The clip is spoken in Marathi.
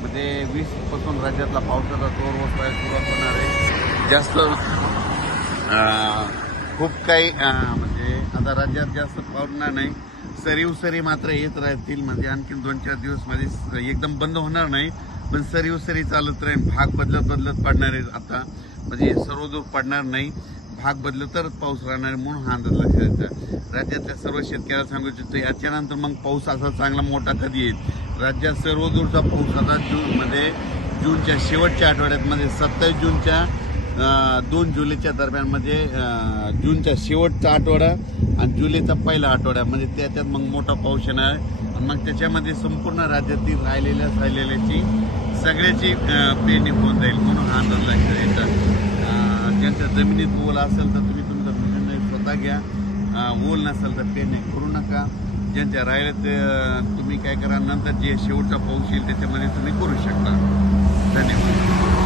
म्हणजे वीसपासून राज्यातला पावसाचा जोर आहे सुरुवात होणार आहे जास्त खूप काही म्हणजे आता राज्यात जास्त पावणार नाही सरी उसरी मात्र येत राहतील म्हणजे आणखी दोन चार दिवस माझे एकदम बंद होणार नाही पण सरी उसरी चालत राहील भाग बदलत बदलत पडणार आहे आता म्हणजे सर्व दूर पडणार नाही भाग बदल तरच पाऊस राहणार म्हणून हा अंदाज लक्षात राज्यातल्या सर्व शेतकऱ्याला सांगू इच्छितो याच्यानंतर मग पाऊस असा चांगला मोठा कधी येईल राज्यात सर्वदूरचा पाऊस आता जूनमध्ये जूनच्या शेवटच्या आठवड्यात म्हणजे सत्तावीस जूनच्या दोन जुलैच्या दरम्यान म्हणजे जूनच्या शेवटचा आठवडा आणि जुलैचा पहिला आठवडा म्हणजे त्याच्यात मग मोठा पाऊस येणार आणि मग त्याच्यामध्ये संपूर्ण राज्यातील राहिलेल्या राहिलेल्याची सगळ्याची पेरणी होऊन जाईल म्हणून हा अंदाज लक्षात येतात ज्यांच्या जमिनीत ओल असेल तर तुम्ही तुमचा निर्णय स्वतः घ्या ओल नसेल तर पेरणी करू नका ज्यांच्या राहिल्या ते तुम्ही काय करा नंतर जे शेवटचा पाऊस येईल त्याच्यामध्ये तुम्ही करू शकता धन्यवाद